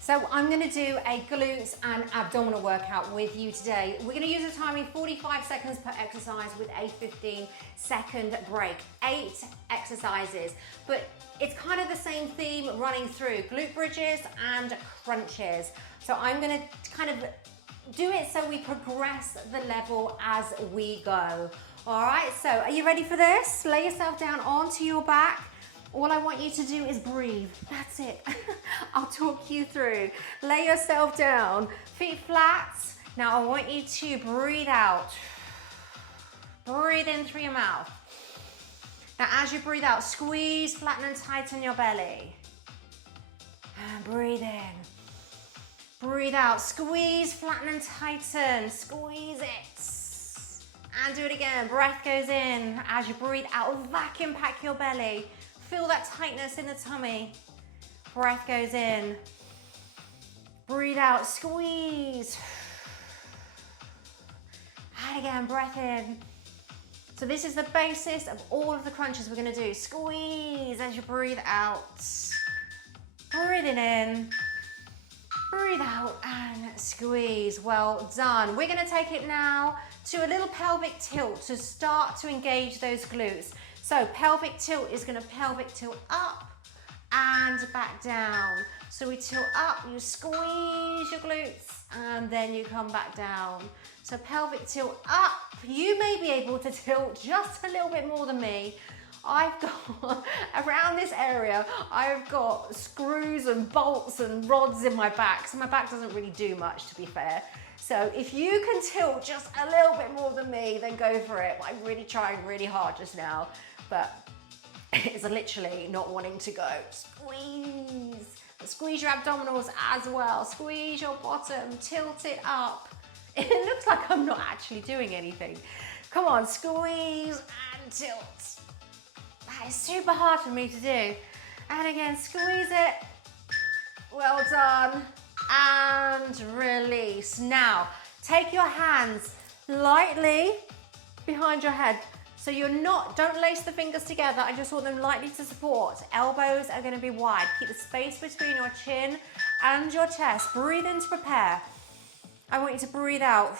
So I'm going to do a glutes and abdominal workout with you today. We're going to use a timing 45 seconds per exercise with a 15-second break. 8 exercises, but it's kind of the same theme running through glute bridges and crunches. So I'm going to kind of do it so we progress the level as we go. All right, so are you ready for this? Lay yourself down onto your back. All I want you to do is breathe. That's it. I'll talk you through. Lay yourself down, feet flat. Now I want you to breathe out. Breathe in through your mouth. Now as you breathe out, squeeze, flatten and tighten your belly. And breathe in. Breathe out, squeeze, flatten and tighten. Squeeze it. And do it again. Breath goes in. As you breathe out, vacuum pack your belly. Feel that tightness in the tummy. Breath goes in. Breathe out, squeeze. And again, breath in. So this is the basis of all of the crunches we're gonna do. Squeeze as you breathe out. Breathing in. Breathe out and squeeze. Well done. We're gonna take it now to a little pelvic tilt to start to engage those glutes. So pelvic tilt is gonna pelvic tilt up and back down. So we tilt up, you squeeze your glutes, and then you come back down. So pelvic tilt up. You may be able to tilt just a little bit more than me. I've got, around this area, I've got screws and bolts and rods in my back. So my back doesn't really do much, to be fair. So if you can tilt just a little bit more than me, then go for it. I'm really trying really hard just now. But it's literally not wanting to go. Squeeze. Squeeze your abdominals as well. Squeeze your bottom, tilt it up. It looks like I'm not actually doing anything. Come on, squeeze and tilt. That is super hard for me to do. And again, squeeze it. Well done. And release. Now, take your hands lightly behind your head. So you're not, don't lace the fingers together. I just want them lightly to support. Elbows are gonna be wide. Keep the space between your chin and your chest. Breathe in to prepare. I want you to breathe out.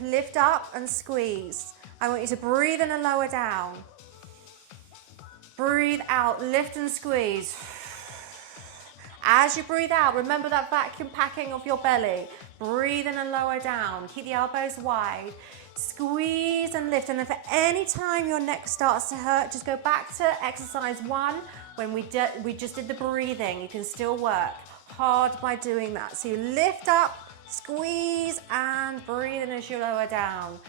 Lift up and squeeze. I want you to breathe in and lower down. Breathe out, lift and squeeze. As you breathe out, remember that vacuum packing of your belly. Breathe in and lower down. Keep the elbows wide. Squeeze and lift. And if at any time your neck starts to hurt, just go back to exercise 1 when we just did the breathing. You can still work hard by doing that. So you lift up, squeeze, and breathe in as you lower down.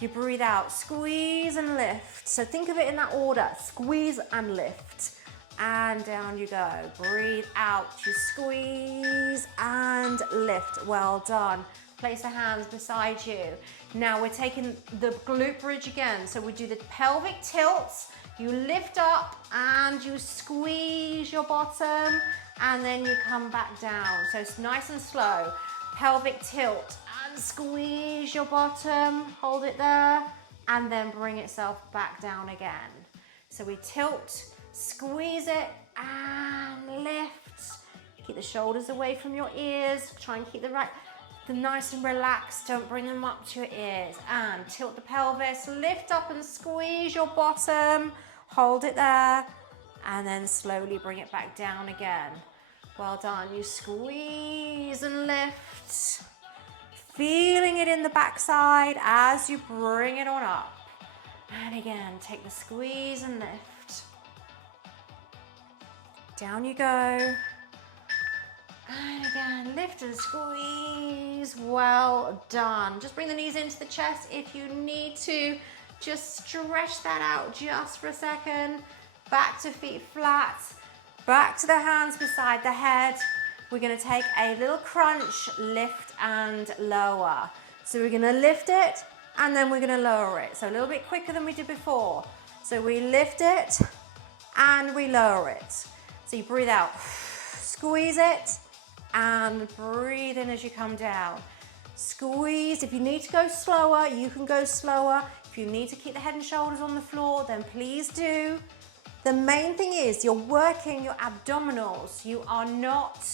You breathe out, squeeze and lift. So think of it in that order, squeeze and lift. And down you go. Breathe out, you squeeze and lift. Well done. Place the hands beside you. Now we're taking the glute bridge again. So we do the pelvic tilts. You lift up and you squeeze your bottom and then you come back down. So it's nice and slow. Pelvic tilt and squeeze your bottom. Hold it there and then bring itself back down again. So we tilt, squeeze it and lift. Keep the shoulders away from your ears. Try and keep the nice and relaxed. Don't bring them up to your ears. And tilt the pelvis, lift up and squeeze your bottom. Hold it there and then slowly bring it back down again. Well done. You squeeze and lift. Feeling it in the backside as you bring it on up. And again, take the squeeze and lift. Down you go. And again, lift and squeeze. Well done. Just bring the knees into the chest if you need to. Just stretch that out just for a second. Back to feet flat. Back to the hands beside the head. We're gonna take a little crunch, lift and lower. So we're gonna lift it and then we're gonna lower it. So a little bit quicker than we did before. So we lift it and we lower it. So you breathe out, squeeze it and breathe in as you come down. Squeeze. If you need to go slower, you can go slower. If you need to keep the head and shoulders on the floor, then please do. The main thing is you're working your abdominals. You are not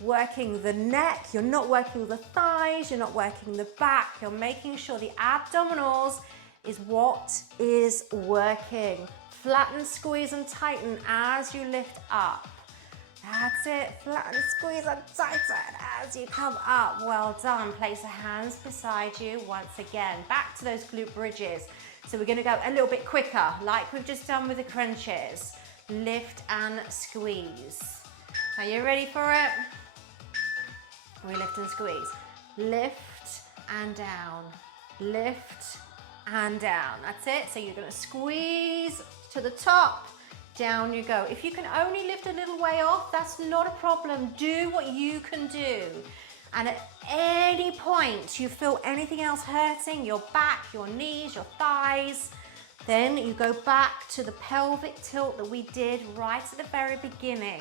working the neck, you're not working the thighs, you're not working the back, you're making sure the abdominals is what is working. Flatten, squeeze and tighten as you lift up. That's it, flatten, squeeze and tighten as you come up. Well done. Place the hands beside you once again. Back to those glute bridges. So we're gonna go a little bit quicker, like we've just done with the crunches. Lift and squeeze. Are you ready for it? We lift and squeeze. Lift and down. Lift and down. That's it. So you're gonna squeeze to the top. Down you go. If you can only lift a little way off, that's not a problem. Do what you can do. And at any point you feel anything else hurting, your back, your knees, your thighs, then you go back to the pelvic tilt that we did right at the very beginning.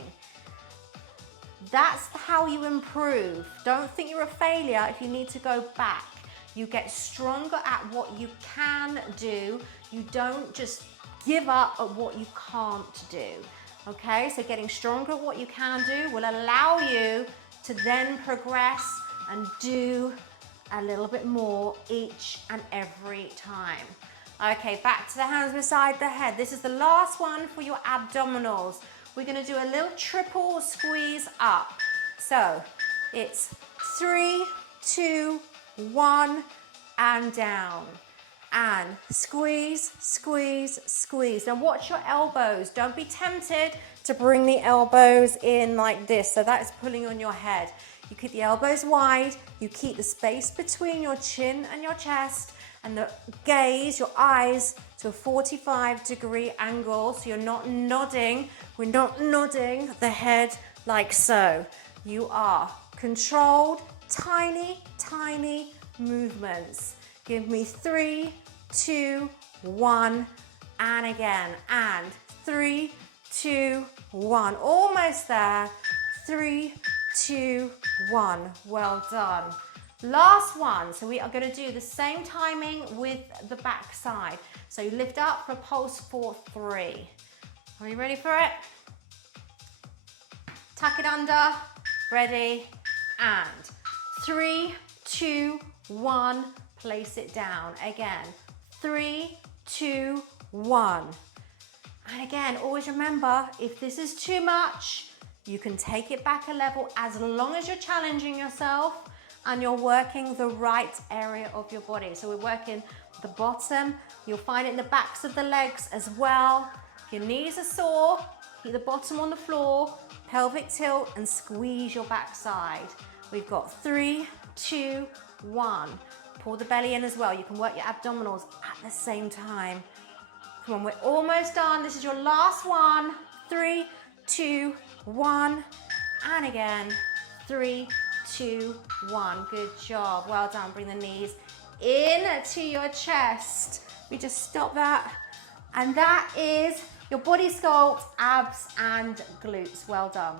That's how you improve. Don't think you're a failure if you need to go back. You get stronger at what you can do. You don't just give up at what you can't do. Okay, so getting stronger at what you can do will allow you to then progress and do a little bit more each and every time. Okay, back to the hands beside the head. This is the last one for your abdominals. We're gonna do a little triple squeeze up. So it's 3, 2, 1, and down. And squeeze, squeeze, squeeze. Now watch your elbows. Don't be tempted to bring the elbows in like this. So that is pulling on your head. You keep the elbows wide. You keep the space between your chin and your chest and the gaze, your eyes, to a 45-degree angle. So you're not nodding. We're not nodding the head like so. You are controlled, tiny, tiny movements. Give me 3, 2, 1, and again, and 3, 2, 1, almost there, 3, 2, 1, well done. Last one, so we are going to do the same timing with the back side. So you lift up for pulse for 3. Are you ready for it? Tuck it under, ready, and 3, 2, 1, place it down. Again, 3, 2, 1. And again, always remember, if this is too much, you can take it back a level as long as you're challenging yourself and you're working the right area of your body. So we're working the bottom. You'll find it in the backs of the legs as well. If your knees are sore, keep the bottom on the floor, pelvic tilt, and squeeze your backside. We've got 3, 2, 1. Pull the belly in as well. You can work your abdominals at the same time. Come on, we're almost done. This is your last one. 3, 2, 1. And again, 3, 2, 1. Good job. Well done. Bring the knees in to your chest. We just stop that. And that is your body sculpt, abs and glutes. Well done.